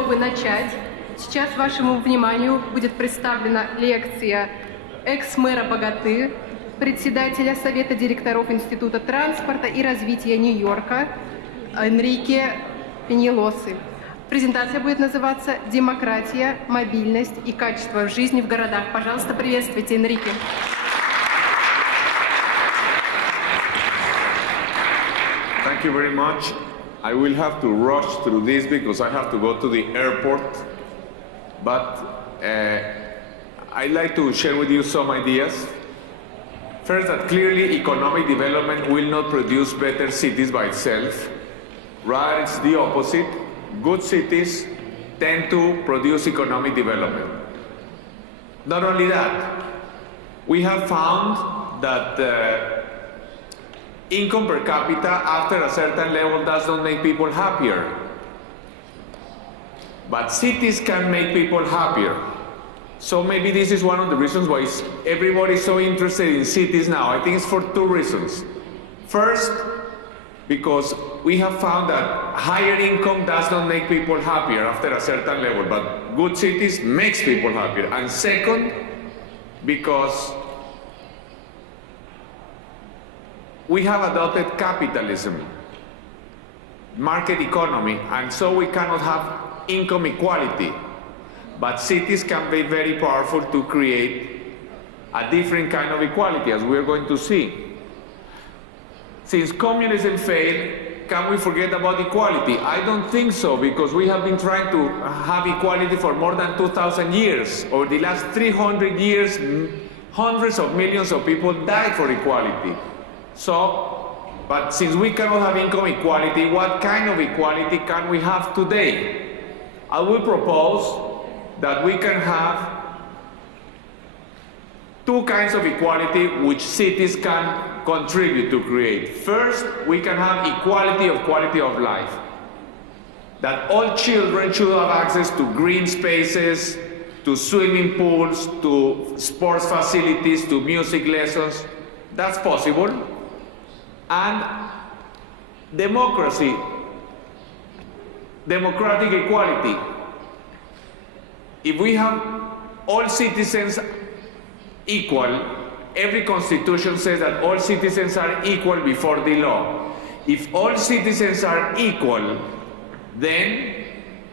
Готовы начать. Сейчас вашему вниманию будет представлена лекция экс-мэра Боготы, председателя совета деректоров Института транспорта и развития Нью-Йорка Энрике Пеньялосы. Презентация будет называться «Демократия, мобильность и качество жизни в городах». Пожалуйста, приветствуйте Энрике. Thank you very much. I will have to rush through this because I have to go to the airport. But I'd like to share with you some ideas. First, that clearly economic development will not produce better cities by itself. Rather, it's the opposite. Good cities tend to produce economic development. Not only that, we have found that income per capita after a certain level does not make people happier. But cities can make people happier. So maybe this is one of the reasons why everybody is so interested in cities now. I think it's for two reasons. First, because we have found that higher income does not make people happier after a certain level, but good cities makes people happier. And second, because we have adopted capitalism, market economy, and so we cannot have income equality. But cities can be very powerful to create a different kind of equality, as we're going to see. Since communism failed, can we forget about equality? I don't think so, because we have been trying to have equality for more than 2,000 years. Over the last 300 years, hundreds of millions of people died for equality. But since we cannot have income equality, what kind of equality can we have today? I will propose that we can have two kinds of equality which cities can contribute to create. First, we can have equality of quality of life. That all children should have access to green spaces, to swimming pools, to sports facilities, to music lessons. That's possible. And democracy, democratic equality. If we have all citizens equal, every constitution says that all citizens are equal before the law. If all citizens are equal, then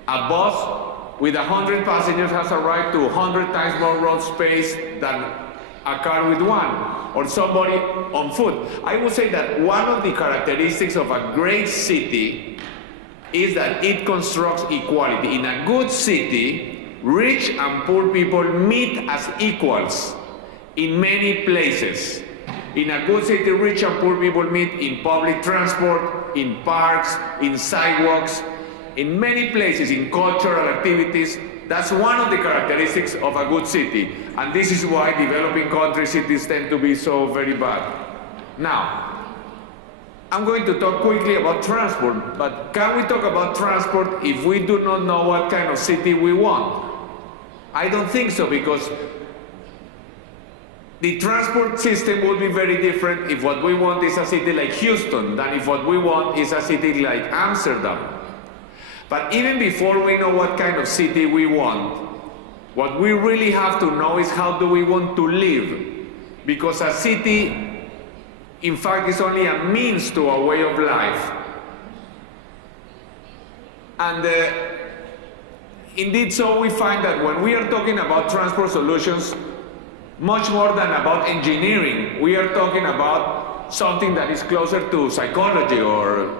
a bus with 100 passengers has a right to 100 times more road space than a car with one, or somebody on foot. I would say that one of the characteristics of a great city is that it constructs equality. In a good city, rich and poor people meet as equals in many places. In a good city, rich and poor people meet in public transport, in parks, in sidewalks, in many places, in cultural activities. That's one of the characteristics of a good city. And this is why developing country cities tend to be so very bad. Now, I'm going to talk quickly about transport, but can we talk about transport if we do not know what kind of city we want? I don't think so, because the transport system will be very different if what we want is a city like Houston than if what we want is a city like Amsterdam. But even before we know what kind of city we want, what we really have to know is how do we want to live. Because a city, in fact, is only a means to a way of life. And indeed, so we find that when we are talking about transport solutions, much more than about engineering, we are talking about something that is closer to psychology or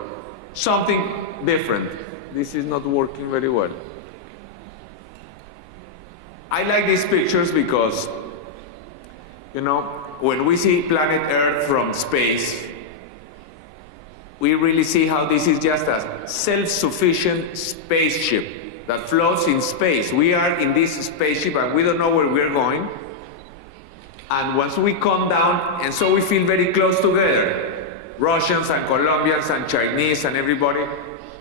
something different. This is not working very well. I like these pictures because, you know, when we see planet Earth from space, we really see how this is just a self-sufficient spaceship that floats in space. We are in this spaceship and we don't know where we're going. And once we come down, and so we feel very close together, Russians and Colombians and Chinese and everybody.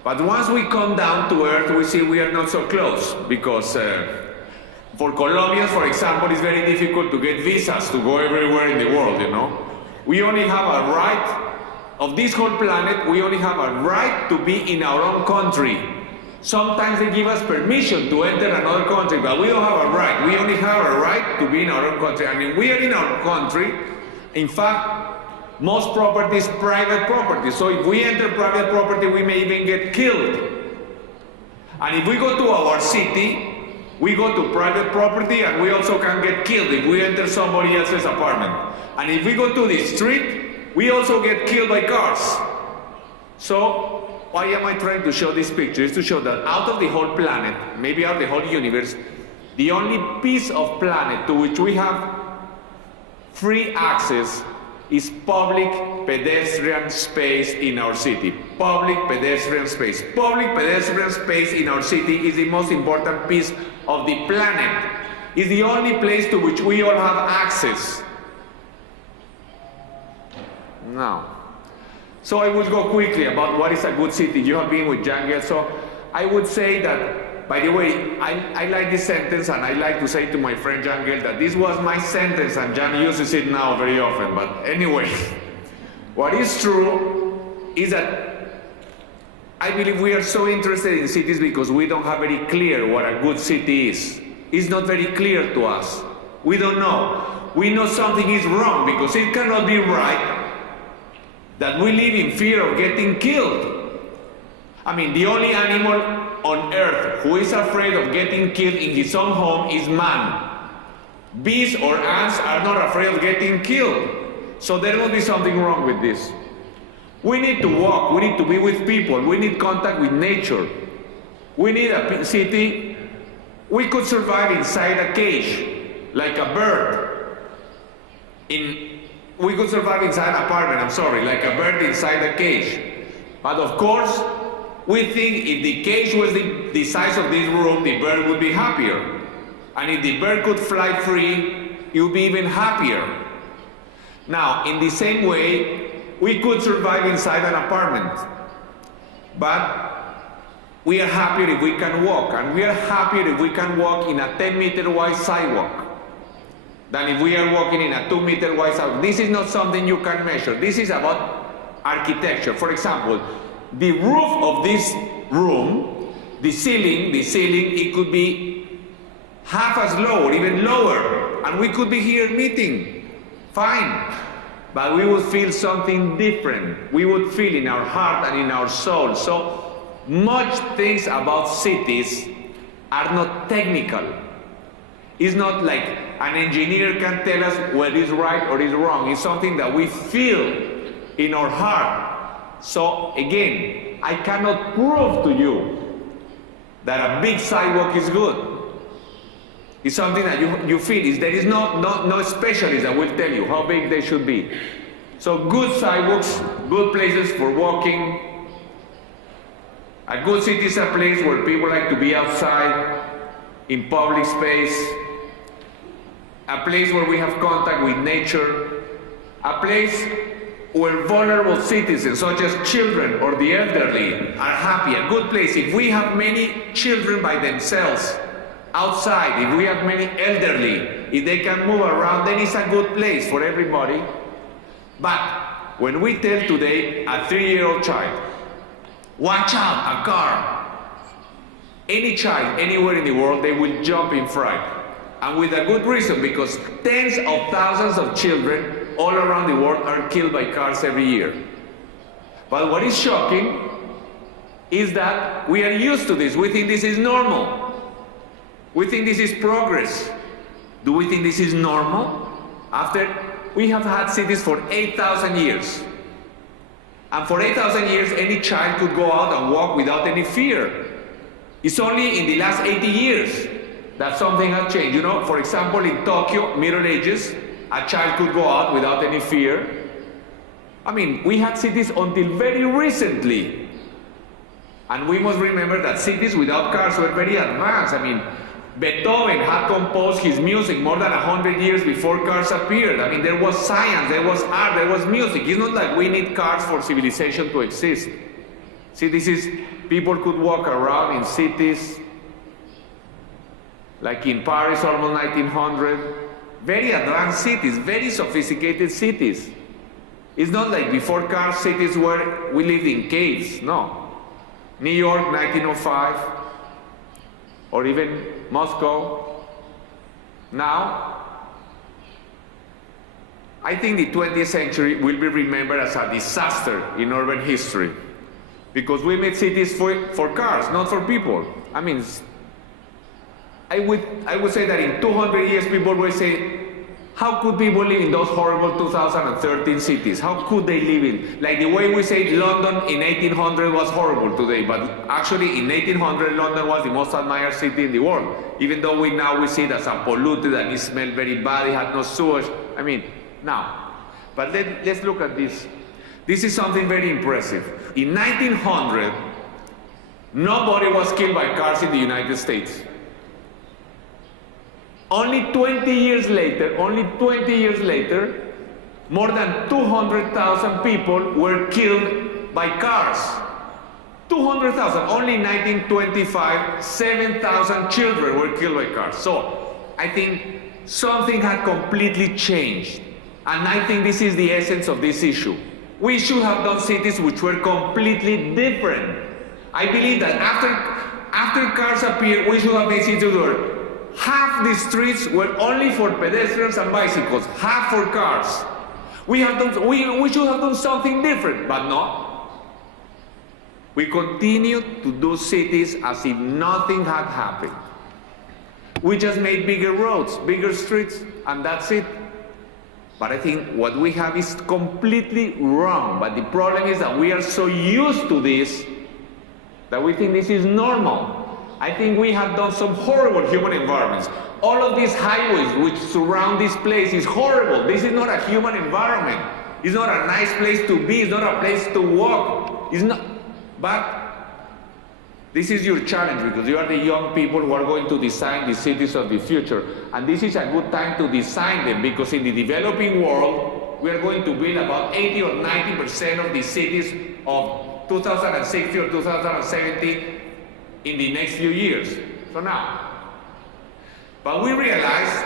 But once we come down to earth, we see we are not so close, because for Colombians, for example, it's very difficult to get visas to go everywhere in the world, you know. We only have a right, of this whole planet, we only have a right to be in our own country. Sometimes they give us permission to enter another country, but we don't have a right. We only have a right to be in our own country. And if we are in our country, in fact, most property is private property. So if we enter private property, we may even get killed. And if we go to our city, we go to private property and we also can get killed if we enter somebody else's apartment. And if we go to the street, we also get killed by cars. So, why am I trying to show this picture? Is to show that out of the whole planet, maybe out of the whole universe, the only piece of planet to which we have free access is public pedestrian space in our city. Public pedestrian space. Public pedestrian space in our city is the most important piece of the planet. It's the only place to which we all have access. Now, so I will go quickly about what is a good city. You have been with Jangel, so I would say that, by the way, I like this sentence, and I like to say to my friend Jangel that this was my sentence, and Jan uses it now very often. But anyway, what is true is that I believe we are so interested in cities because we don't have very clear what a good city is. It's not very clear to us. We don't know. We know something is wrong because it cannot be right that we live in fear of getting killed. I mean, the only animal on earth who is afraid of getting killed in his own home is man. Bees or ants are not afraid of getting killed. So there must be something wrong with this. We need to walk, we need to be with people, we need contact with nature. We need a city. We could survive inside a cage, like a bird. We could survive inside an apartment, like a bird inside a cage. But of course, we think if the cage was the size of this room, the bird would be happier. And if the bird could fly free, it would be even happier. Now, in the same way, we could survive inside an apartment. But we are happier if we can walk. And we are happier if we can walk in a 10-meter wide sidewalk than if we are walking in a 2-meter wide sidewalk. This is not something you can measure. This is about architecture. For example, the roof of this room, the ceiling, it could be half as low or even lower, and we could be here meeting. Fine. But we would feel something different. We would feel in our heart and in our soul. So much things about cities are not technical. It's not like an engineer can tell us what is right or is wrong. It's something that we feel in our heart. So again, I cannot prove to you that a big sidewalk is good. It's something that you feel. There is no specialist that will tell you how big they should be. So good sidewalks, good places for walking. A good city is a place where people like to be outside, in public space. A place where we have contact with nature. A place where vulnerable citizens, such as children or the elderly, are happy. A good place. If we have many children by themselves, outside, if we have many elderly, if they can move around, then it's a good place for everybody. But when we tell today a 3-year-old child, watch out, a car, any child anywhere in the world, they will jump in fright. And with a good reason, because tens of thousands of children all around the world are killed by cars every year. But what is shocking is that we are used to this. We think this is normal. We think this is progress. Do we think this is normal? After we have had cities for 8,000 years. And for 8,000 years, any child could go out and walk without any fear. It's only in the last 80 years that something has changed. You know, for example, in Tokyo, Middle Ages, a child could go out without any fear. I mean, we had cities until very recently. And we must remember that cities without cars were very advanced. I mean, Beethoven had composed his music more than 100 years before cars appeared. I mean, there was science, there was art, there was music. It's not like we need cars for civilization to exist. See, people could walk around in cities, like in Paris, almost 1900. Very advanced cities, very sophisticated cities. It's not like before cars, cities where we lived in caves, no. New York, 1905. or even Moscow. Now, I think the 20th century will be remembered as a disaster in urban history because we made cities for cars, not for people. I mean, I would say that in 200 years people will say, how could people live in those horrible 2013 cities? How could they live in? Like the way we say London in 1800 was horrible today, but actually in 1800 London was the most admired city in the world. Even though now we see it as a polluted and it smelled very bad, it had no sewage. I mean, now. But let's look at this. This is something very impressive. In 1900, nobody was killed by cars in the United States. Only 20 years later, more than 200,000 people were killed by cars. 200,000. Only in 1925, 7,000 children were killed by cars. So I think something had completely changed. And I think this is the essence of this issue. We should have done cities which were completely different. I believe that after cars appeared, we should have made cities where half the streets were only for pedestrians and bicycles, half for cars. We should have done something different, but no. We continue to do cities as if nothing had happened. We just made bigger roads, bigger streets, and that's it. But I think what we have is completely wrong. But the problem is that we are so used to this that we think this is normal. I think we have done some horrible human environments. All of these highways which surround this place is horrible. This is not a human environment. It's not a nice place to be. It's not a place to walk. It's not. But this is your challenge because you are the young people who are going to design the cities of the future. And this is a good time to design them because in the developing world, we are going to build about 80 or 90% of the cities of 2060 or 2070 in the next few years. So now. But we realized,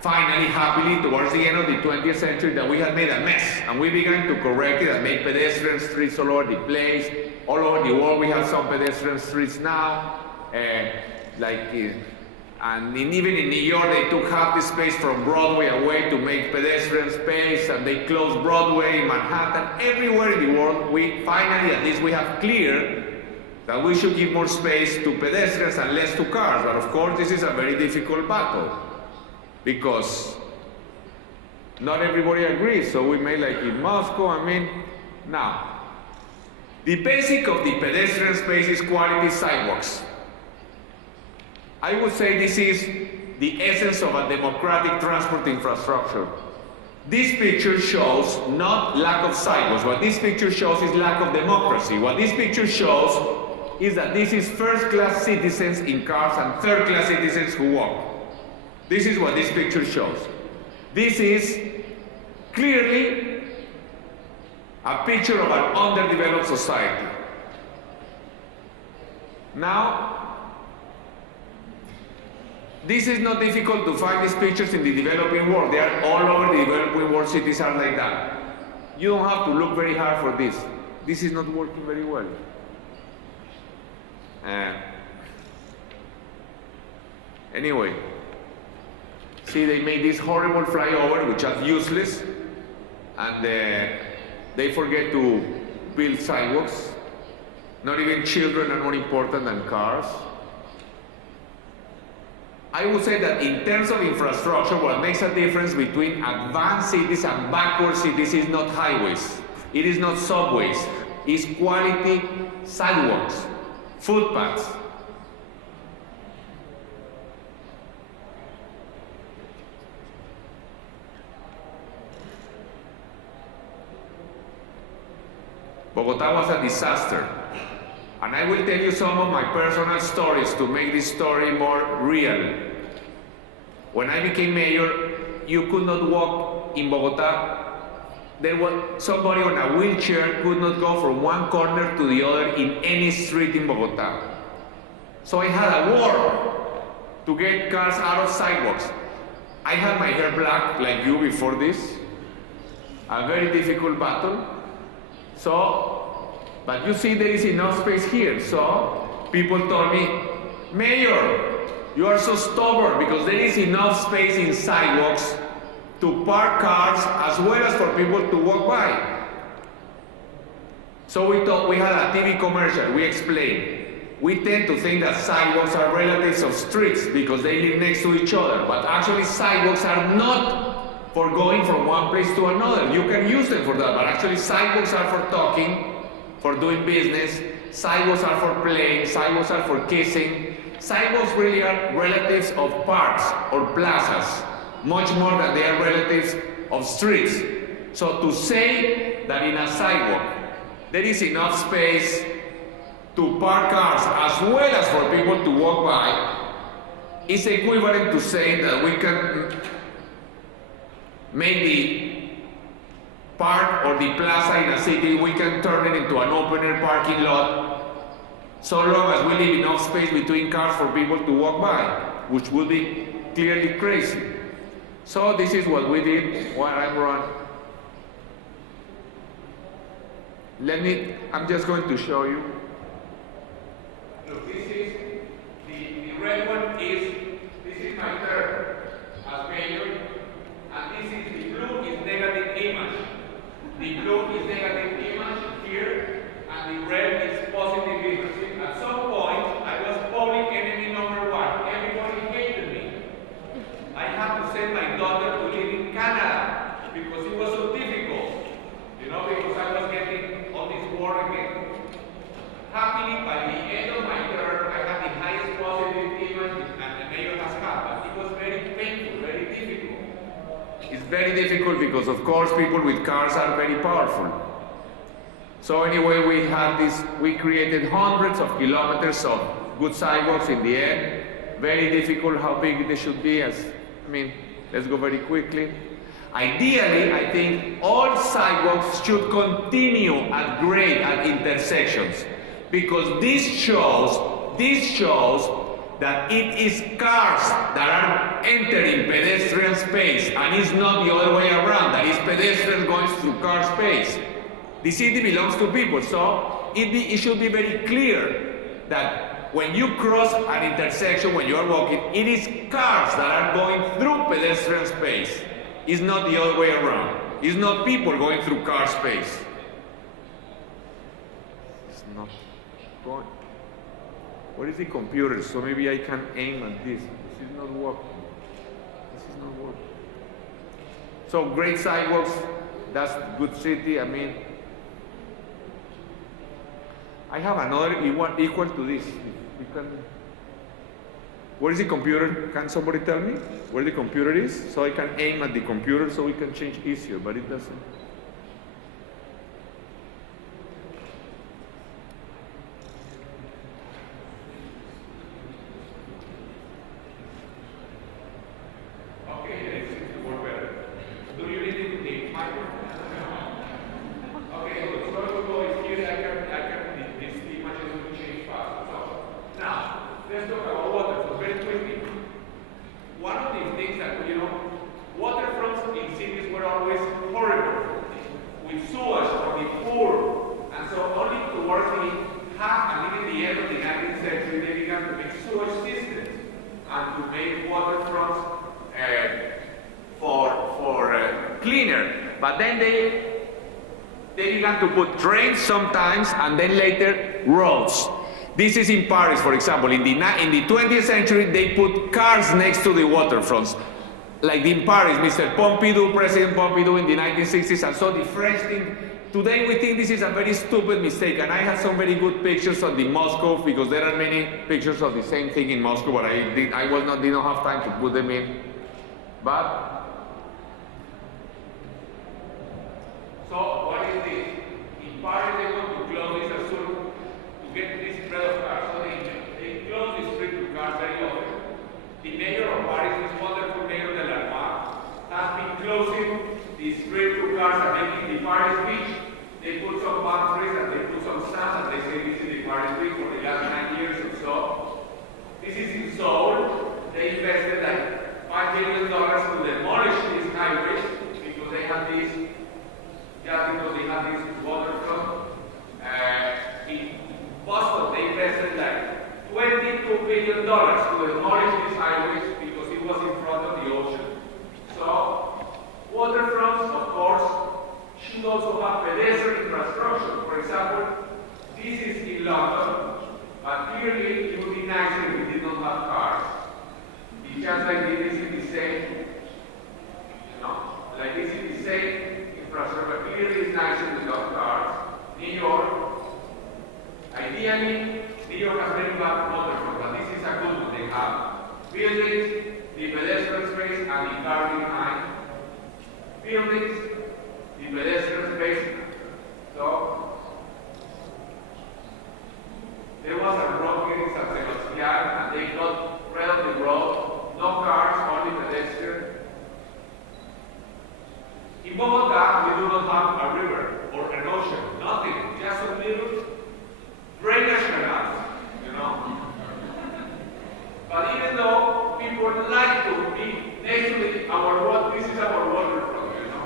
finally, happily, towards the end of the 20th century, that we had made a mess. And we began to correct it and make pedestrian streets all over the place. All over the world, we have some pedestrian streets now. And even in New York, they took half the space from Broadway away to make pedestrian space, and they closed Broadway in Manhattan. Everywhere in the world, we finally, at least we have clear that we should give more space to pedestrians and less to cars. But of course, this is a very difficult battle because not everybody agrees. So we made like in Moscow, now. The basic of the pedestrian space is quality sidewalks. I would say this is the essence of a democratic transport infrastructure. This picture shows not lack of sidewalks. What this picture shows is lack of democracy. What this picture shows is that this is first-class citizens in cars and third-class citizens who walk. This is what this picture shows. This is clearly a picture of an underdeveloped society. Now, this is not difficult to find these pictures in the developing world. They are all over the developing world. Cities are like that. You don't have to look very hard for this. This is not working very well. Anyway, see, they made this horrible flyover, which is useless, and they forget to build sidewalks. Not even children are more important than cars. I would say that in terms of infrastructure, what makes a difference between advanced cities and backward cities is not highways, it is not subways, it's quality sidewalks, footpaths. Bogota was a disaster. And I will tell you some of my personal stories to make this story more real. When I became mayor, you could not walk in Bogota. There was somebody on a wheelchair could not go from one corner to the other in any street in Bogota. So I had a war to get cars out of sidewalks. I had my hair black like you before this. A very difficult battle. But you see there is enough space here. So people told me, Mayor, You are so stubborn because there is enough space in sidewalks to park cars as well as for people to walk by. So we thought we had a TV commercial, we explained. We tend to think that sidewalks are relatives of streets because they live next to each other, but actually sidewalks are not for going from one place to another. You can use them for that, but actually sidewalks are for talking, for doing business, sidewalks are for playing, sidewalks are for kissing. Sidewalks really are relatives of parks or plazas, much more than they are relatives of streets. So to say that in a sidewalk there is enough space to park cars as well as for people to walk by is equivalent to saying that we can make the park or the plaza in a city, we can turn it into an open-air parking lot so long as we leave enough space between cars for people to walk by, which would be clearly crazy. So this is what we did while I'm running. I'm just going to show you. Look, this is, the red one this is my term as mayor, and this is the blue is negative image. The blue is negative image here, and the red is positive image. At some point, I was public enemy number one. Everybody hated me. I had to send my daughter to live in Canada because it was so difficult. You know, because I was getting all this war again. Happily, by the end of my term, I had the highest positive image and the mayor has had, but it was very painful, very difficult. It's very difficult because, of course, people with cars are very powerful. So anyway, we created hundreds of kilometers of good sidewalks in the end. Very difficult how big they should be. Let's go very quickly. Ideally, I think all sidewalks should continue at grade at intersections, because this shows that it is cars that are entering pedestrian space, and it's not the other way around, that is pedestrians going through car space. The city belongs to people, so it should be very clear that when you cross an intersection, when you are walking, it is cars that are going through pedestrian space. It's not the other way around. It's not people going through car space. It's not going. Where is the computer? So maybe I can aim at this. This is not working. This is not working. So great sidewalks, that's good city. I have another equal to this. We can. Where is the computer? Can somebody tell me where the computer is? So I can aim at the computer so we can change easier, but it doesn't. To put trains sometimes, and then later roads. This is in Paris, for example. In the 20th century, they put cars next to the waterfronts. Like in Paris, Mr. Pompidou, President Pompidou in the 1960s, and so the French thing. Today we think this is a very stupid mistake, and I have some very good pictures of the Moscow, because there are many pictures of the same thing in Moscow, but I didn't have time to put them in. But so what is this? In Paris, they want to close this as soon to get this spread of cars. So they close the street to cars very often. The mayor of Paris, this wonderful mayor de la has been closing the street to cars and making the Paris beach. They put some palm trees and they put some sand and they say this is the Paris beach for the last 9 years or so. This is in Seoul. They invested like $5 billion to demolish these highways because they have these. Just because they have this waterfront. have buildings, the pedestrian space, and the car behind. Buildings, the pedestrian space. So, there was a road here in San Sebastian, and they got rid of the road, no cars, only pedestrians. In Bogota, we do not have a river or an ocean, nothing, just a little drainage canals, you know. But even though people like to be next to our road, this is our waterfront, you know.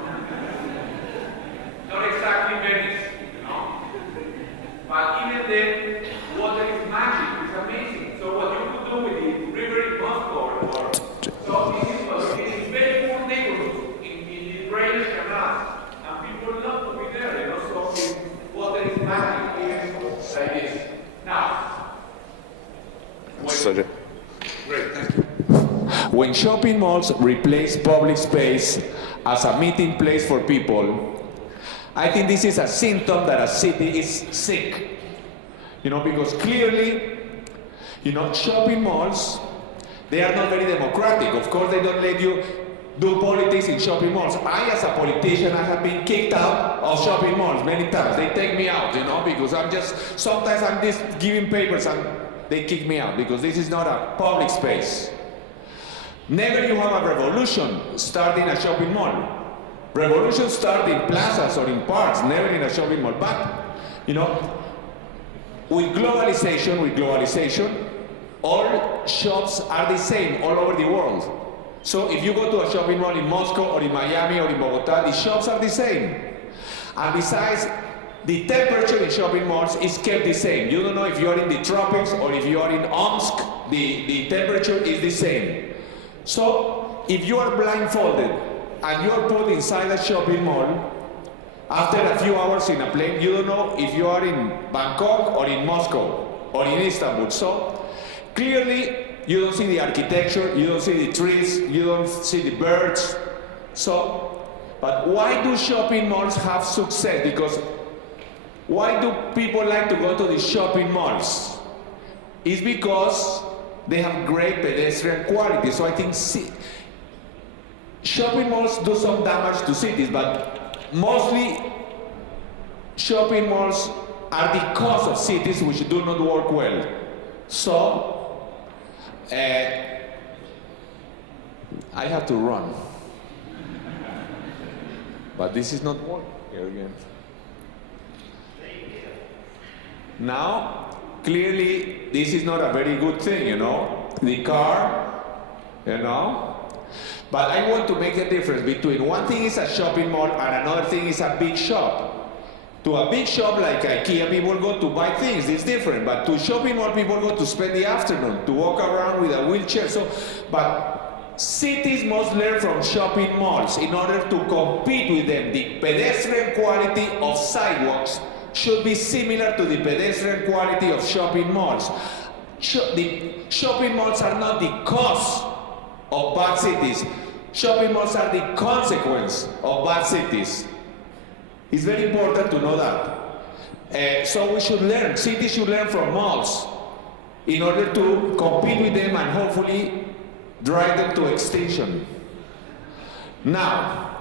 Not exactly Venice, you know. But even then, water is magic, it's amazing. So what you could do with the river in Moscow, or so this is what it is very poor neighborhoods in the drainage canals, and people love to be there, you know. So water is magic, even like this. Now, Sorry. great, thank you. When shopping malls replace public space as a meeting place for people, I think this is a symptom that a city is sick. You know, because clearly, you know, shopping malls, they are not very democratic. Of course, they don't let you do politics in shopping malls. I, as a politician, I have been kicked out of shopping malls many times. They take me out, you know, because sometimes I'm just giving papers and they kick me out because this is not a public space. Never you have a revolution starting a shopping mall. Revolutions start in plazas or in parks, never in a shopping mall. But, you know, with globalization, all shops are the same all over the world. So if you go to a shopping mall in Moscow or in Miami or in Bogota, the shops are the same. And besides, the temperature in shopping malls is kept the same. You don't know if you are in the tropics or if you are in Omsk, the temperature is the same. So if you are blindfolded and you are put inside a shopping mall, after a few hours in a plane, you don't know if you are in Bangkok or in Moscow or in Istanbul. So clearly, you don't see the architecture, you don't see the trees, you don't see the birds. So, but why do shopping malls have success? Because why do people like to go to the shopping malls? It's because they have great pedestrian quality. So I think shopping malls do some damage to cities, but mostly shopping malls are the cause of cities which do not work well. So, I have to run. But this is not working here again. Now, clearly, this is not a very good thing, you know. The car, you know. But I want to make a difference between one thing is a shopping mall and another thing is a big shop. To a big shop like IKEA, people go to buy things, it's different. But to shopping mall, people go to spend the afternoon, to walk around with a wheelchair. But cities must learn from shopping malls in order to compete with them. The pedestrian quality of sidewalks should be similar to the pedestrian quality of shopping malls. The shopping malls are not the cause of bad cities. Shopping malls are the consequence of bad cities. It's very important to know that. So we should learn, cities should learn from malls in order to compete with them and hopefully drive them to extinction. Now,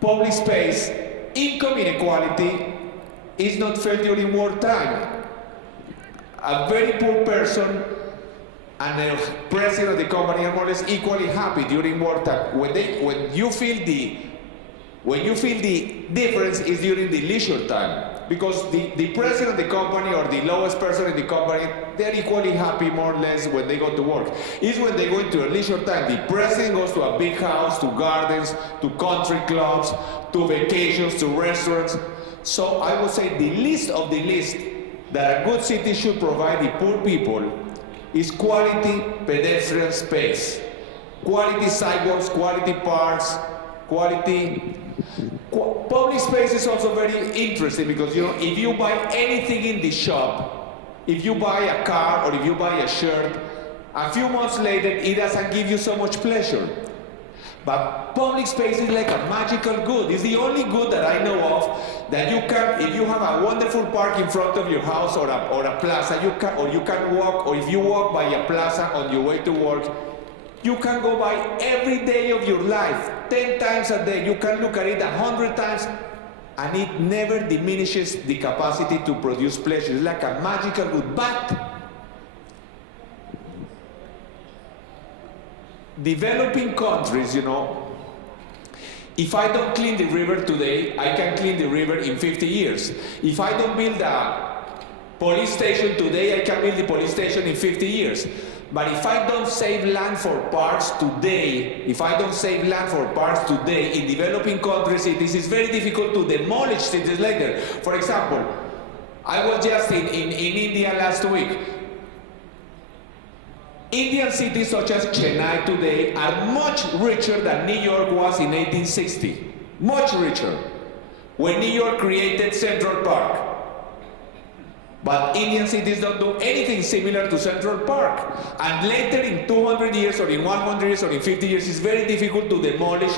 public space, income inequality is not felt during wartime. A very poor person and the president of the company are more or less equally happy during wartime. When you feel the difference is during the leisure time. Because the president of the company or the lowest person in the company, they're equally happy more or less when they go to work. It's when they go into a leisure time. The president goes to a big house, to gardens, to country clubs, to vacations, to restaurants. So I would say the least of the list that a good city should provide the poor people is quality pedestrian space. Quality sidewalks, quality parks, quality. Public space is also very interesting because, you know, if you buy anything in the shop, if you buy a car or if you buy a shirt, a few months later it doesn't give you so much pleasure. But public space is like a magical good. It's the only good that I know of that you can, if you have a wonderful park in front of your house or a plaza, you can walk, or if you walk by a plaza on your way to work, you can go by every day of your life, 10 times a day. You can look at it 100 times, and it never diminishes the capacity to produce pleasure. It's like a magical good. But developing countries, you know, if I don't clean the river today, I can clean the river in 50 years. If I don't build a police station today, I can build the police station in 50 years. But if I don't save land for parks today, in developing countries, it is very difficult to demolish cities later. For example, I was just in India last week. Indian cities such as Chennai today are much richer than New York was in 1860. Much richer. When New York created Central Park. But Indian cities don't do anything similar to Central Park. And later in 200 years or in 100 years or in 50 years, it's very difficult to demolish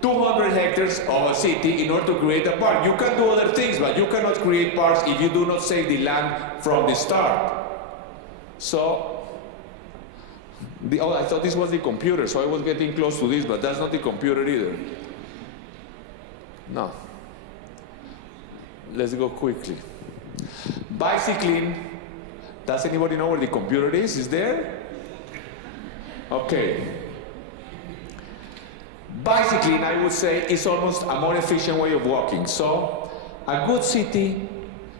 200 hectares of a city in order to create a park. You can do other things, but you cannot create parks if you do not save the land from the start. So, I thought this was the computer, so I was getting close to this, but that's not the computer either. No. Let's go quickly. Bicycling. Does anybody know where the computer is? Is there? Okay. Bicycling, I would say, is almost a more efficient way of walking. So, a good city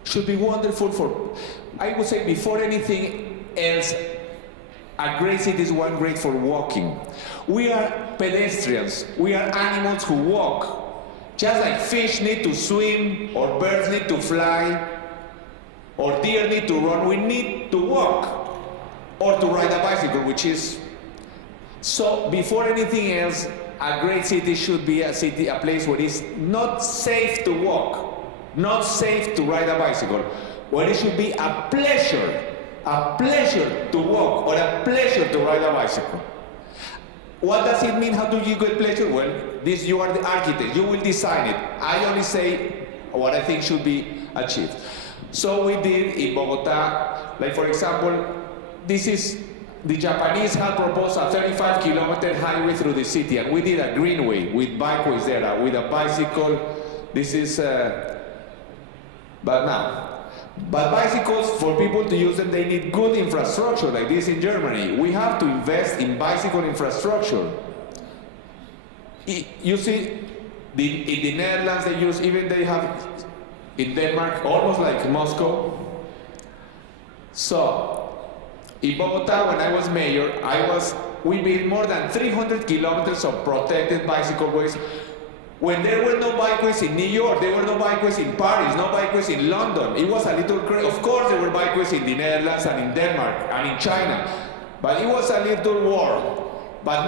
should be wonderful for, I would say, before anything else, a great city is one great for walking. We are pedestrians. We are animals who walk. Just like fish need to swim, or birds need to fly, or deer need to run, we need to walk, or to ride a bicycle, which is... So, before anything else, a great city should be a place where it's not safe to walk, not safe to ride a bicycle, where it should be a pleasure to walk or a pleasure to ride a bicycle. What does it mean? How do you get pleasure? Well, you are the architect, you will design it. I only say what I think should be achieved. So we did in Bogota, like for example, the Japanese had proposed a 35-kilometer highway through the city, and we did a greenway with bikeways there, with a bicycle. But bicycles, for people to use them, they need good infrastructure, like this in Germany. We have to invest in bicycle infrastructure. You see, in the Netherlands, they have, in Denmark, almost like Moscow. So, in Bogota, when I was mayor, we built more than 300 kilometers of protected bicycle ways. When there were no bikeways in New York, there were no bikeways in Paris, no bikeways in London. It was a little crazy. Of course, there were bikeways in the Netherlands and in Denmark and in China, but it was a little war. But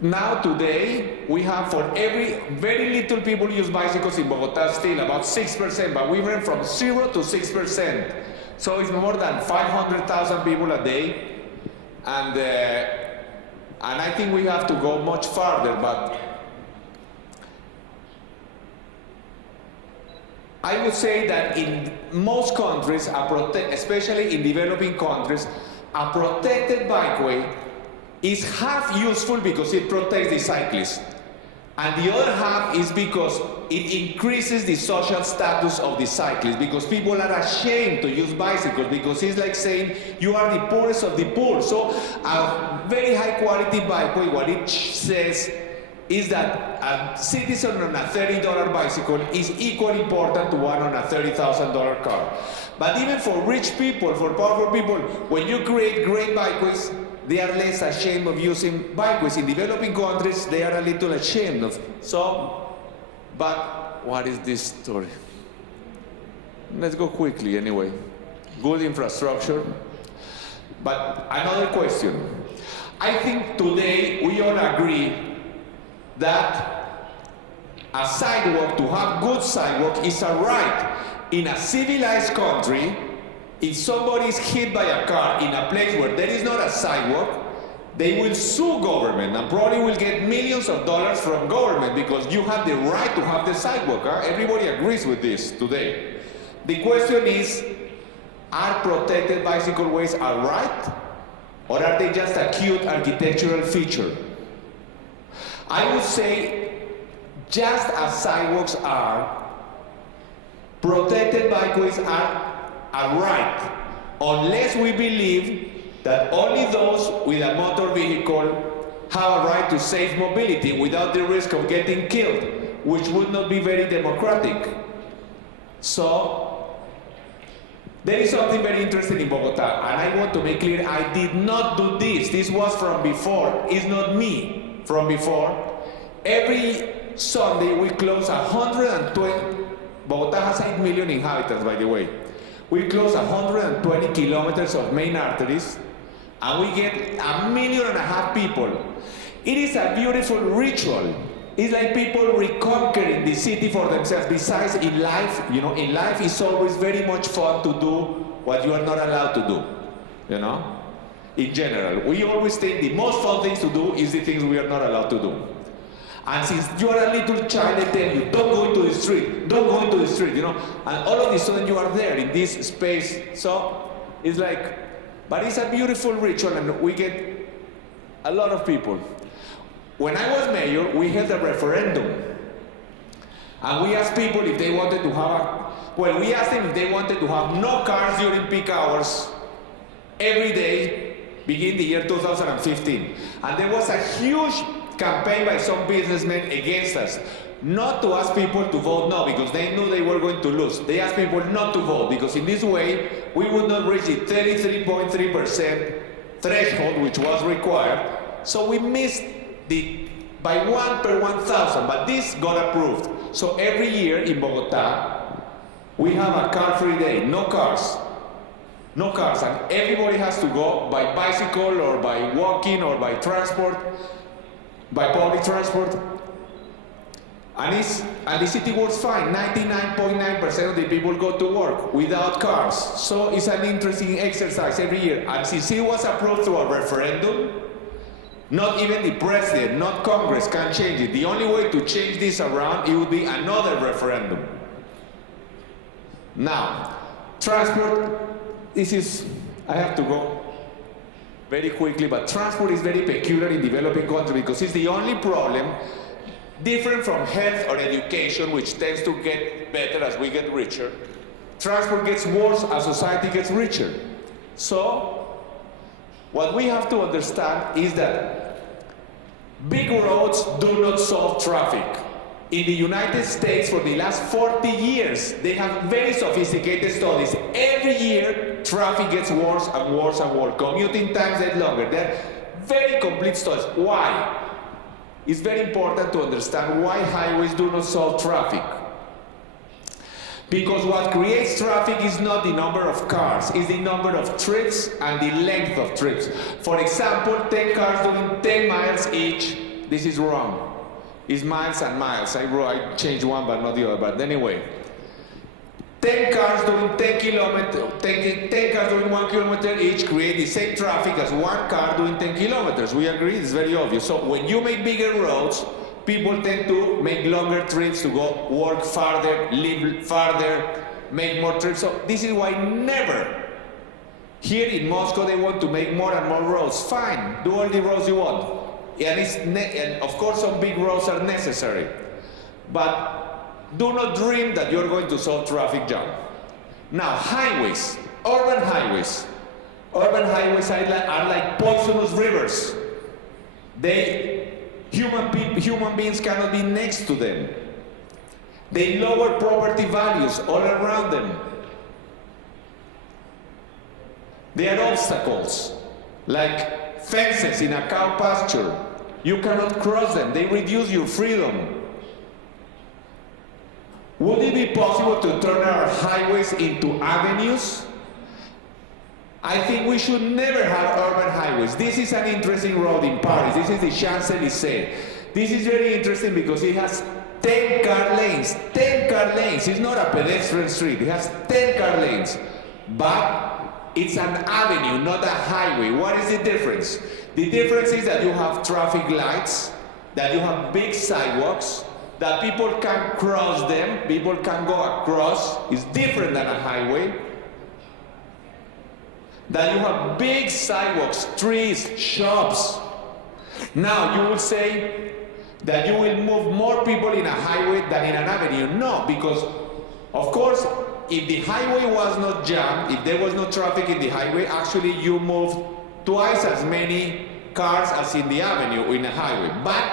now today, we have very little people use bicycles in Bogota still, about 6%, but we went from 0 to 6%. So it's more than 500,000 people a day. And I think we have to go much farther, but I would say that in most countries, especially in developing countries, a protected bikeway is half useful because it protects the cyclist, and the other half is because it increases the social status of the cyclist, because people are ashamed to use bicycles, because it's like saying you are the poorest of the poor. So a very high quality bikeway, what it says is that a citizen on a $30 bicycle is equally important to one on a $30,000 car. But even for rich people, for powerful people, when you create great bikeways, they are less ashamed of using bikeways. In developing countries, they are a little ashamed of. But what is this story? Let's go quickly anyway. Good infrastructure. But another question. I think today we all agree that a sidewalk, to have good sidewalk, is a right in a civilized country if somebody is hit by a car in a place where there is not a sidewalk, they will sue government and probably will get millions of dollars from government because you have the right to have the sidewalk. Huh? Everybody agrees with this today. The question is, are protected bicycle ways a right, or are they just a cute architectural feature? I would say, just as sidewalks are, protected bikeways are a right, unless we believe that only those with a motor vehicle have a right to safe mobility without the risk of getting killed, which would not be very democratic. So, there is something very interesting in Bogota, and I want to make clear, I did not do this. This was from before. It's not me from before. Every Sunday we close 120, Bogota has 8 million inhabitants, by the way. We close 120 kilometers of main arteries, and we get 1.5 million people. It is a beautiful ritual. It's like people reconquering the city for themselves. Besides, in life, in life it's always very much fun to do what you are not allowed to do, in general. We always think the most fun things to do is the things we are not allowed to do. And since you are a little child, they tell you, don't go into the street, don't go into the street, and all of a sudden you are there in this space. So it's like, but it's a beautiful ritual, and we get a lot of people. When I was mayor, we held a referendum, and we asked people if they wanted to have we asked them if they wanted to have no cars during peak hours every day, beginning the year 2015. And there was a huge campaign by some businessmen against us, not to ask people to vote no, because they knew they were going to lose. They asked people not to vote, because in this way, we would not reach the 33.3% threshold, which was required. So we missed by 1 per 1,000, but this got approved. So every year in Bogota, we have a car-free day, no cars. No cars, and everybody has to go by bicycle or by walking or by transport, by public transport. And the city works fine. 99.9% of the people go to work without cars. So it's an interesting exercise every year. And since it was approved through a referendum, not even the president, not Congress can change it. The only way to change this around, it would be another referendum. Now, transport, I have to go very quickly, but transport is very peculiar in developing countries because it's the only problem, different from health or education, which tends to get better as we get richer. Transport gets worse as society gets richer. So, what we have to understand is that big roads do not solve traffic. In the United States, for the last 40 years, they have very sophisticated studies. Every year, traffic gets worse and worse and worse. Commuting times get longer. They're very complete studies. Why? It's very important to understand why highways do not solve traffic. Because what creates traffic is not the number of cars, it's the number of trips and the length of trips. For example, 10 cars doing 10 miles each. This is wrong. It's miles and miles. I changed one but not the other, but anyway. 10 cars doing 10 cars doing 1 kilometer each create the same traffic as 1 car doing 10 kilometers. We agree, it's very obvious. So when you make bigger roads, people tend to make longer trips to go work farther, live farther, make more trips. So this is why never. Here in Moscow, they want to make more and more roads. Fine, do all the roads you want. And of course, some big roads are necessary. But do not dream that you're going to solve traffic jam. Now, highways, urban highways. Urban highways are like poisonous rivers. Human beings cannot be next to them. They lower property values all around them. They are obstacles, like fences in a cow pasture. You cannot cross them. They reduce your freedom. Would it be possible to turn our highways into avenues? I think we should never have urban highways. This is an interesting road in Paris. This is the Champs-Élysées. This is very interesting because it has 10 car lanes. 10 car lanes. It's not a pedestrian street. It has 10 car lanes. but it's an avenue, not a highway. What is the difference? The difference is that you have traffic lights, that you have big sidewalks, that people can cross them, people can go across. It's different than a highway. That you have big sidewalks, trees, shops. Now you will say that you will move more people in a highway than in an avenue. No, because of course, if the highway was not jammed, if there was no traffic in the highway, actually you moved twice as many cars as in the avenue in a highway. But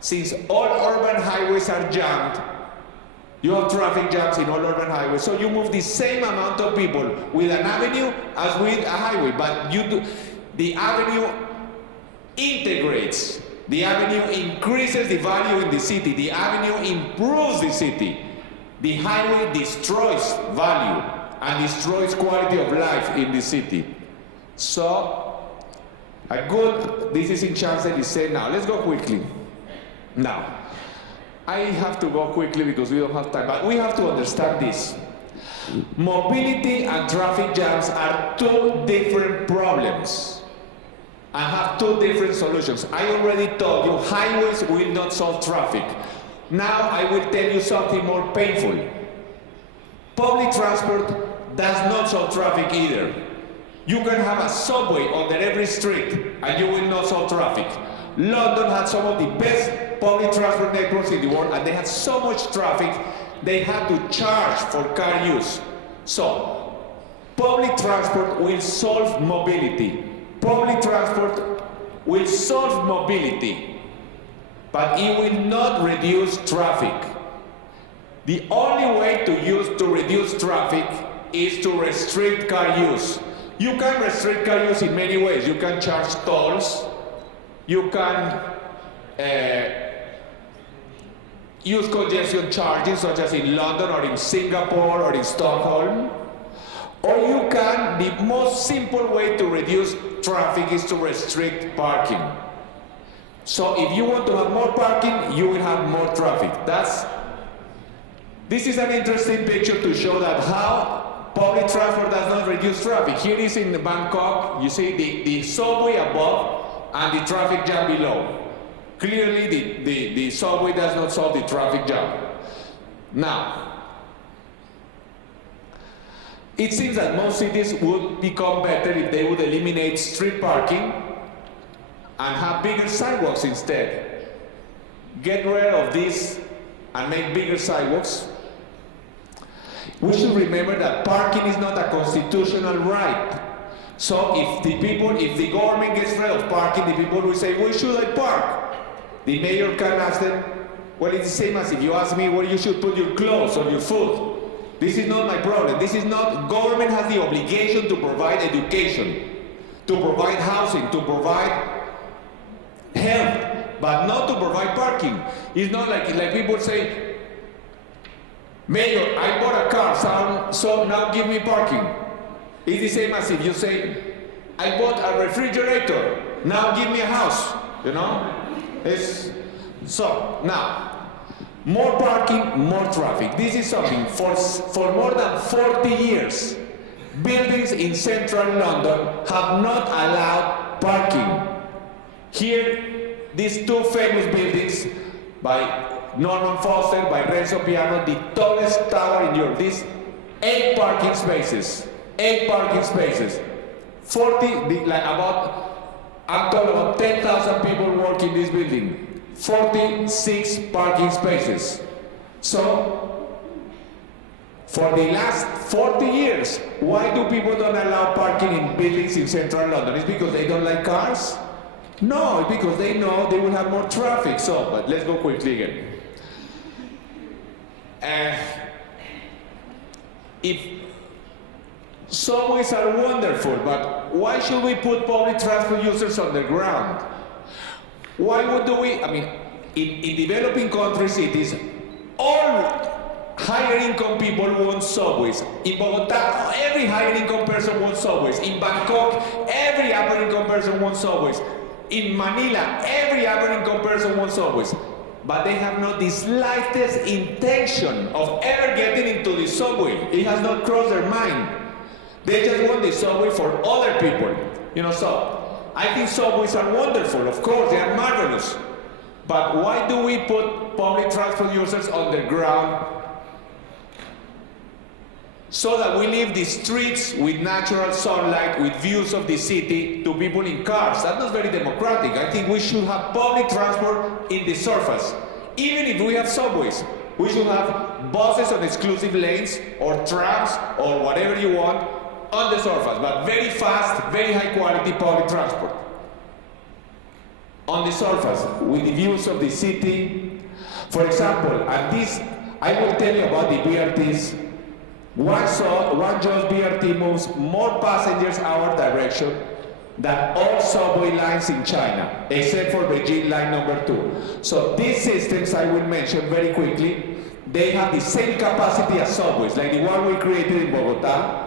since all urban highways are jammed, you have traffic jams in all urban highways, so you move the same amount of people with an avenue as with a highway, but the avenue integrates, the avenue increases the value in the city, the avenue improves the city. The highway destroys value and destroys quality of life in the city. So, this is in Champs-Élysées now. Let's go quickly. Now, I have to go quickly because we don't have time, but we have to understand this. Mobility and traffic jams are two different problems and have two different solutions. I already told you highways will not solve traffic. Now I will tell you something more painful. Public transport does not solve traffic either. You can have a subway under every street and you will not solve traffic. London had some of the best public transport networks in the world, and they had so much traffic they had to charge for car use. So, public transport will solve mobility. Public transport will solve mobility, but it will not reduce traffic. The only way to reduce traffic is to restrict car use. You can restrict car use in many ways. You can charge tolls. You can use congestion charges, such as in London or in Singapore or in Stockholm. Or you can, the most simple way to reduce traffic is to restrict parking. So if you want to have more parking, you will have more traffic. This is an interesting picture to show that how public transport does not reduce traffic. Here is in Bangkok, you see the subway above and the traffic jam below. Clearly, the subway does not solve the traffic jam. Now, it seems that most cities would become better if they would eliminate street parking and have bigger sidewalks instead. Get rid of this and make bigger sidewalks. We should remember that parking is not a constitutional right. So if the government gets rid of parking, the people will say, where should I park? The mayor can ask them, well, it's the same as if you ask me where you should put your clothes or your food. This is not my problem. Government has the obligation to provide education, to provide housing, to provide health, but not to provide parking. It's not like people say, Mayor, I bought a car, so now give me parking. It's the same as if you say, I bought a refrigerator, now give me a house, you know? So, now, more parking, more traffic. This is something, for more than 40 years, buildings in central London have not allowed parking. Here, these two famous buildings by Norman Foster, by Renzo Piano, the tallest tower in Europe, these 8 parking spaces. 8 parking spaces. I'm told about 10,000 people work in this building. 46 parking spaces. So, for the last 40 years, why do people don't allow parking in buildings in central London? It's because they don't like cars? No, it's because they know they will have more traffic. So, but let's go quickly again. If subways are wonderful, but why should we put public transport users on the ground? In developing countries, it is all higher income people want subways. In Bogota, every higher income person wants subways. In Bangkok, every upper income person wants subways. In Manila, every upper income person wants subways. But they have not the slightest intention of ever getting into the subway. It has not crossed their mind. They just want the subway for other people. You know, so I think subways are wonderful, of course, they are marvelous. But why do we put public transport users underground so that we leave the streets with natural sunlight, with views of the city to people in cars? That's not very democratic. I think we should have public transport in the surface. Even if we have subways, we should have buses on exclusive lanes or trams or whatever you want on the surface, but very fast, very high quality public transport. On the surface, with the views of the city. For example, and this, I will tell you about the BRTs. One just BRT moves more passengers our direction than all subway lines in China, except for Beijing line number 2. So these systems I will mention very quickly. They have the same capacity as subways, like the one we created in Bogota.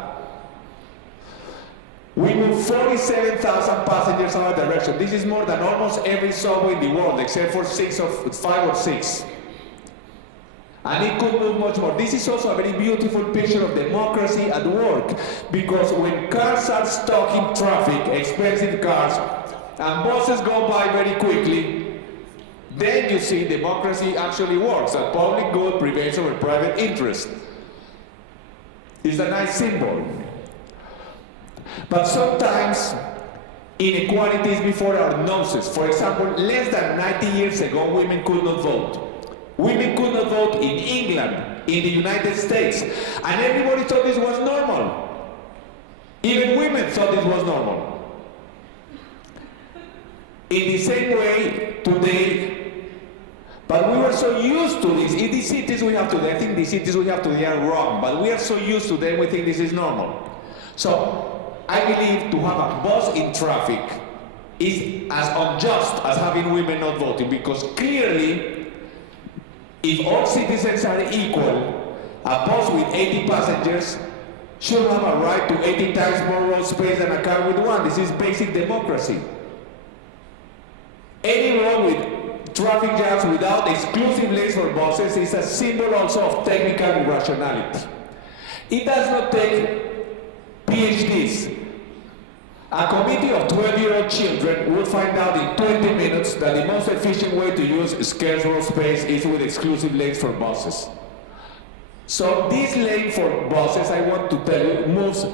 We move 47,000 passengers our direction. This is more than almost every subway in the world, except for 5 or 6. And it could move much more. This is also a very beautiful picture of democracy at work, because when cars are stuck in traffic, expensive cars, and buses go by very quickly, then you see democracy actually works, and public good prevails over private interest. It's a nice symbol. But sometimes inequality is before our noses. For example, less than 90 years ago, women could not vote. Women could not vote in England, in the United States, and everybody thought this was normal. Even women thought this was normal. In the same way today, but we were so used to this. In the cities we have today, I think the cities we have today are wrong, but we are so used to them, we think this is normal. So, I believe to have a bus in traffic is as unjust as having women not voting, because clearly, if all citizens are equal, a bus with 80 passengers should have a right to 80 times more road space than a car with 1. This is basic democracy. Any road with traffic jams without exclusive lanes for buses is a symbol also of technical irrationality. It does not take PhDs. A committee of 12-year-old children would find out in 20 minutes that the most efficient way to use scarce road space is with exclusive lanes for buses. So this lane for buses, I want to tell you, moves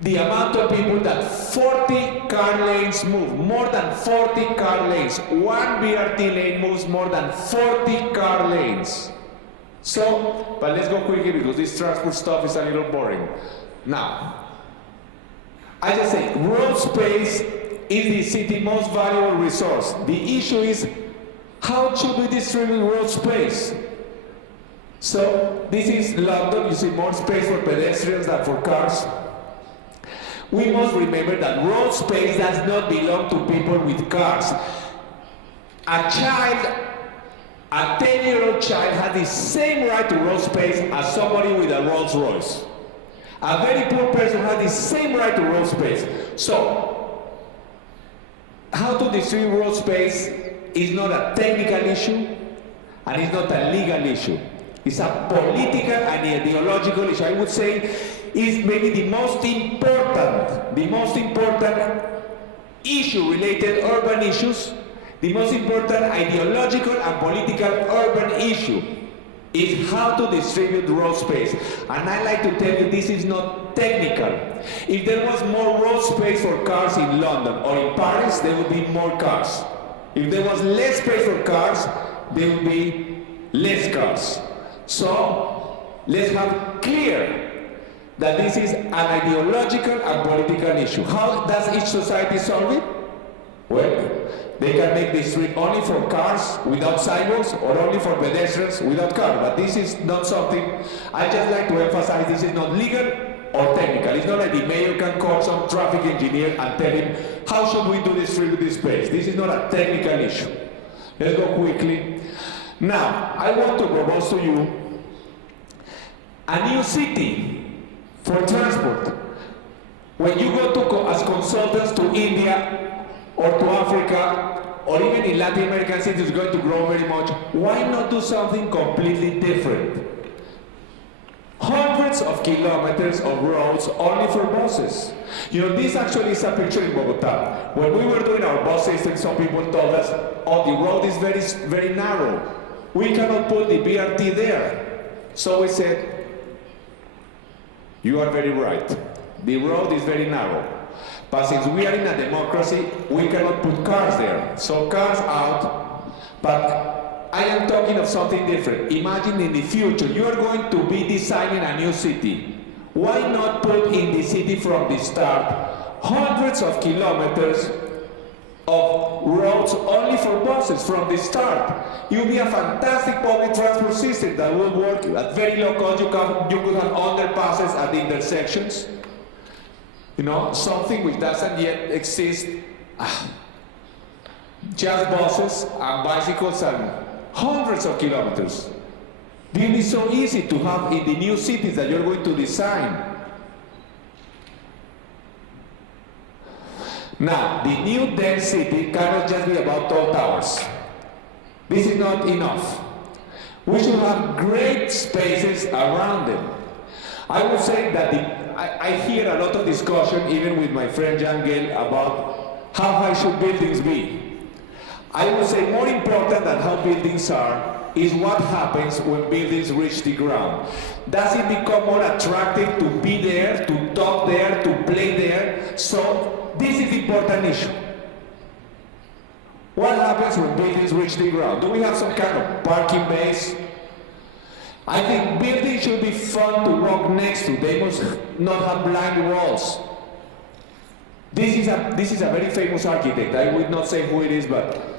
the amount of people that 40 car lanes move, more than 40 car lanes. One BRT lane moves more than 40 car lanes. So, but let's go quickly because this transport stuff is a little boring. Now, I just say, road space is the city's most valuable resource. The issue is, how should we distribute road space? So, this is London, you see more space for pedestrians than for cars. We must remember that road space does not belong to people with cars. A child, a 10-year-old child has the same right to road space as somebody with a Rolls Royce. A very poor person has the same right to road space. So, how to distribute road space is not a technical issue, and it's not a legal issue. It's a political and ideological issue. I would say is maybe the most important issue related urban issues, the most important ideological and political urban issue is how to distribute road space. And I like to tell you this is not technical. If there was more road space for cars in London or in Paris, there would be more cars. If there was less space for cars, there would be less cars. So, let's have clear that this is an ideological and political issue. How does each society solve it? Well, they can make the street only for cars without sidewalks or only for pedestrians without cars. But this is not something, I just like to emphasize, this is not legal or technical. It's not like the mayor can call some traffic engineer and tell him, how should we do this through this space? This is not a technical issue. Let's go quickly. Now, I want to propose to you a new city for transport. When you go to as consultants to India or to Africa, or even in Latin American cities going to grow very much, why not do something completely different? Hundreds hundreds of kilometers of roads only for buses. You know, this actually is a picture in Bogota. When we were doing our bus system, some people told us, oh, the road is very, very narrow. We cannot put the BRT there. So we said, you are very right. The road is very narrow. But since we are in a democracy, we cannot put cars there. So cars out, but I am talking of something different. Imagine in the future, you are going to be designing a new city. Why not put in the city from the start hundreds of kilometers of roads only for buses from the start? It will be a fantastic public transport system that will work at very low cost. You could have underpasses at the intersections. You know, something which doesn't yet exist. Just buses and bicycles and hundreds of kilometers. It will be so easy to have in the new cities that you're going to design. Now, the new dense city cannot just be about tall towers. This is not enough. We should have great spaces around them. I would say that I hear a lot of discussion, even with my friend Jan Gale, about how high should buildings be. I would say more important than how buildings are is what happens when buildings reach the ground. Does it become more attractive to be there, to talk there, to play there? So this is the important issue. What happens when buildings reach the ground? Do we have some kind of parking base? I think buildings should be fun to walk next to. They must not have blind walls. This is a very famous architect. I would not say who it is, but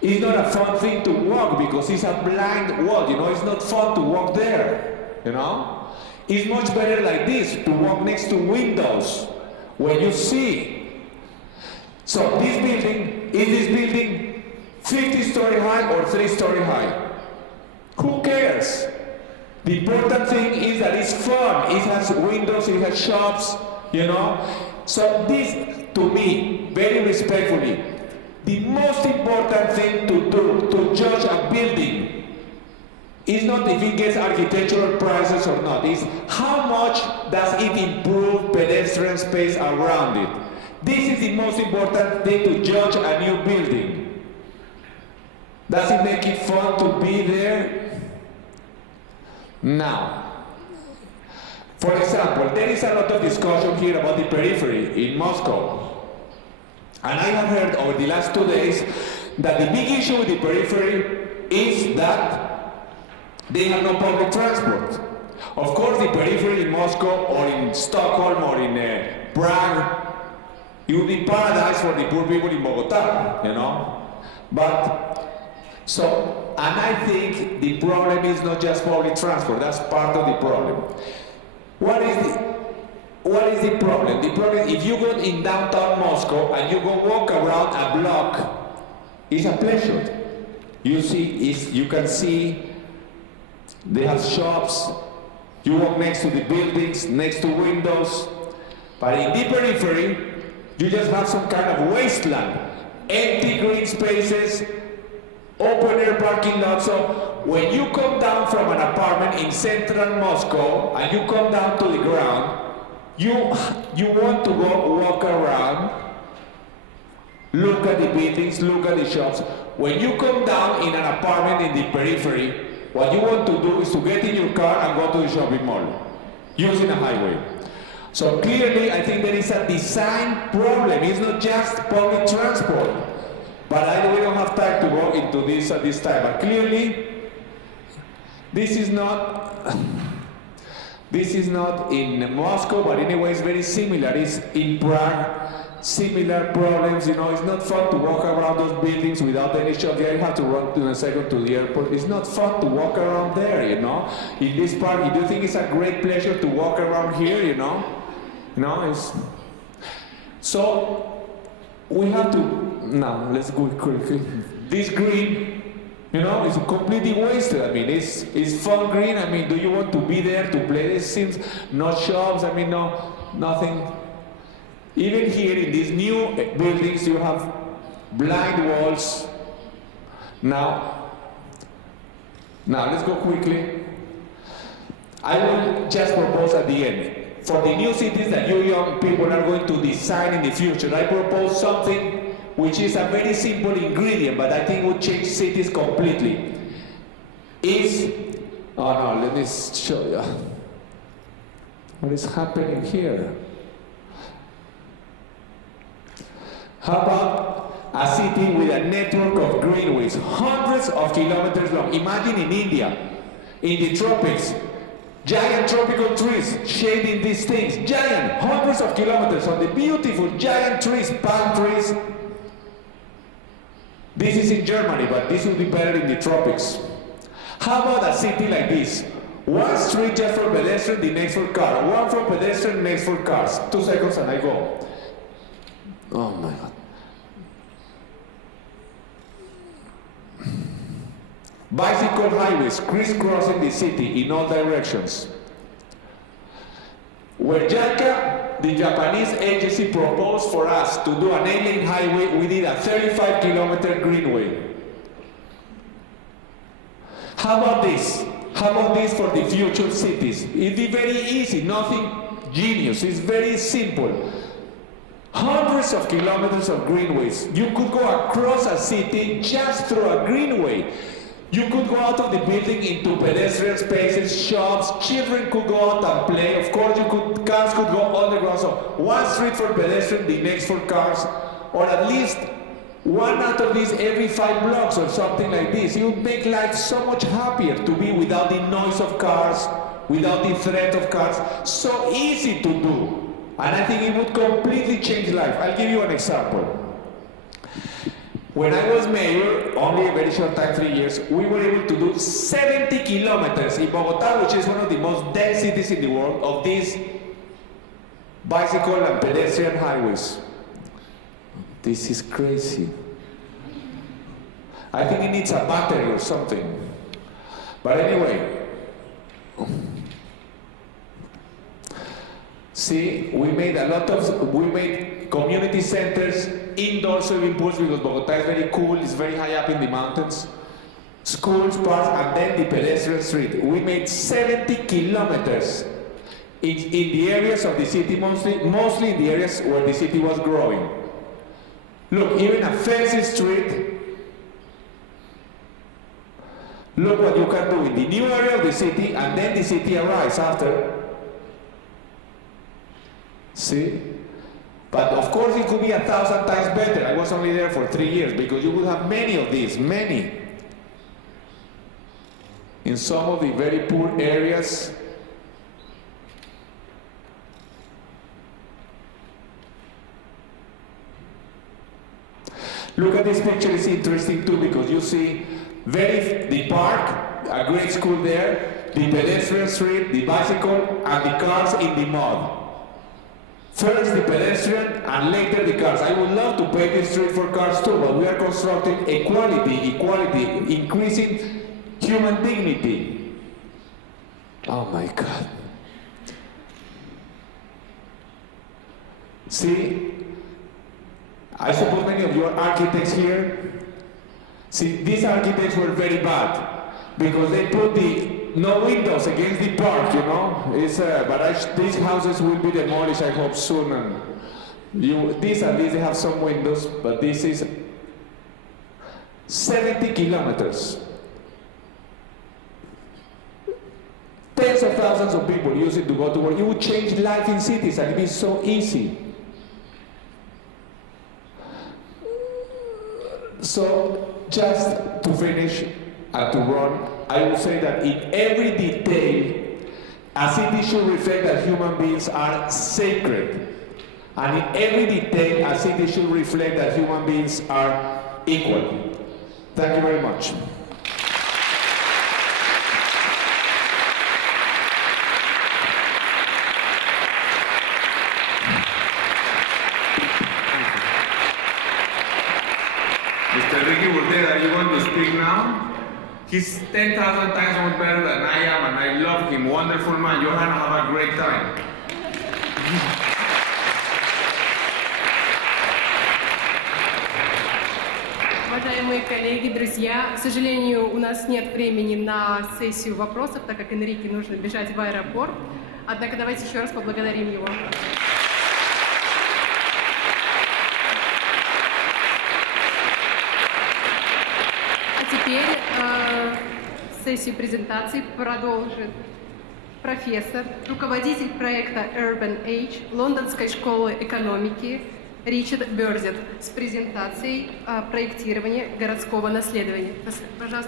it's not a fun thing to walk because it's a blind wall. You know, it's not fun to walk there. You know, it's much better like this, to walk next to windows when you see. So is this building 50-story high or 3-story high? Who cares? The important thing is that it's fun. It has windows, it has shops, you know. So this, to me, very respectfully, the most important thing to do to judge a building is not if it gets architectural prizes or not. It's how much does it improve pedestrian space around it. This is the most important thing to judge a new building. Does it make it fun to be there? Now, for example, there is a lot of discussion here about the periphery in Moscow. And I have heard over the last 2 days that the big issue with the periphery is that they have no public transport. Of course, the periphery in Moscow or in Stockholm or in Prague, it would be paradise for the poor people in Bogota, you know. And I think the problem is not just public transport, that's part of the problem. What is the problem? The problem is if you go in downtown Moscow and you go walk around a block, it's a pleasure. You can see they have shops, you walk next to the buildings, next to windows, but in the periphery, you just have some kind of wasteland, empty green spaces, open air parking lots. So when you come down from an apartment in central Moscow and you come down to the ground, you want to go walk around, look at the buildings, look at the shops. When you come down in an apartment in the periphery, what you want to do is to get in your car and go to the shopping mall using a highway. So clearly, I think there is a design problem. It's not just public transport. But we don't have time to go into this at this time. But clearly, this is not in Moscow, but anyway, it's very similar. It's in Prague, similar problems. You know, it's not fun to walk around those buildings without any shop. You have to run in a second to the airport. It's not fun to walk around there, you know. In this park, you do think it's a great pleasure to walk around here, you know? So we have to, now let's go quickly. This green, you know, is completely wasted. I mean, it's fun green. I mean, do you want to be there to play? It seems no shops. I mean, no, nothing. Even here in these new buildings, you have blind walls. Now let's go quickly. I will just propose at the end, for the new cities that you young people are going to design in the future, I propose something which is a very simple ingredient, but I think will change cities completely. Oh no, let me show you. What is happening here? How about a city with a network of greenways, hundreds of kilometers long? Imagine in India, in the tropics, giant tropical trees shading these things, giant, hundreds of kilometers on the beautiful giant trees, palm trees. This is in Germany, but this will be better in the tropics. How about a city like this? One street just for pedestrian, the next for car. One for pedestrian, next for cars. 2 seconds and I go. Oh my God. Bicycle highways crisscrossing the city in all directions. Where JICA, the Japanese agency, proposed for us to do an 8-lane highway, we did a 35-kilometer greenway. How about this? How about this for the future cities? It'd be very easy, nothing genius, it's very simple. Hundreds of kilometers of greenways. You could go across a city just through a greenway. You could go out of the building into pedestrian spaces, shops, children could go out and play. Of course, cars could go underground. So one street for pedestrian, the next for cars, or at least one out of these every 5 blocks or something like this. It would make life so much happier to be without the noise of cars, without the threat of cars. So easy to do. And I think it would completely change life. I'll give you an example. When I was mayor, only a very short time, 3 years, we were able to do 70 kilometers in Bogota, which is one of the most dense cities in the world, of these bicycle and pedestrian highways. This is crazy. I think it needs a battery or something. But anyway, see, we made community centers, indoor swimming pools, because Bogota is very cool, it's very high up in the mountains. Schools, parks, and then the pedestrian street. We made 70 kilometers in the areas of the city, mostly in the areas where the city was growing. Look, even a fancy street, look what you can do in the new area of the city, and then the city arrives after. See? But of course it could be 1,000 times better. I was only there for 3 years, because you would have many of these, many. In some of the very poor areas. Look at this picture, it's interesting too, because you see the park, a great school there, the pedestrian street, the bicycle, and the cars in the mud. First the pedestrian and later the cars. I would love to pave the street for cars too, but we are constructing equality, increasing human dignity. Oh my God. See, I suppose many of you are architects here. See, these architects were very bad, because they put no windows against the park, you know. These houses will be demolished, I hope, soon. And these at least they have some windows, but this is 70 kilometers. Tens of thousands of people use it to go to work. It would change life in cities, and it'd be so easy. So, just to finish and to run, I would say that in every detail, a city should reflect that human beings are sacred. And in every detail, a city should reflect that human beings are equal. Thank you very much. Mr. Enrique, are you going to speak now? He's 10,000 times more better than I am, and I love him. Wonderful man. You're gonna have a great time. Уважаемые Уважаемые коллеги, друзья, к сожалению, у нас нет времени на сессию вопросов, так как Энрике нужно бежать в аэропорт. Однако давайте еще раз поблагодарим его. А теперь сессию презентаций продолжит профессор, руководитель проекта Urban Age Лондонской школы экономики Ричард Бёрзет с презентацией проектирования городского наследования. Пожалуйста.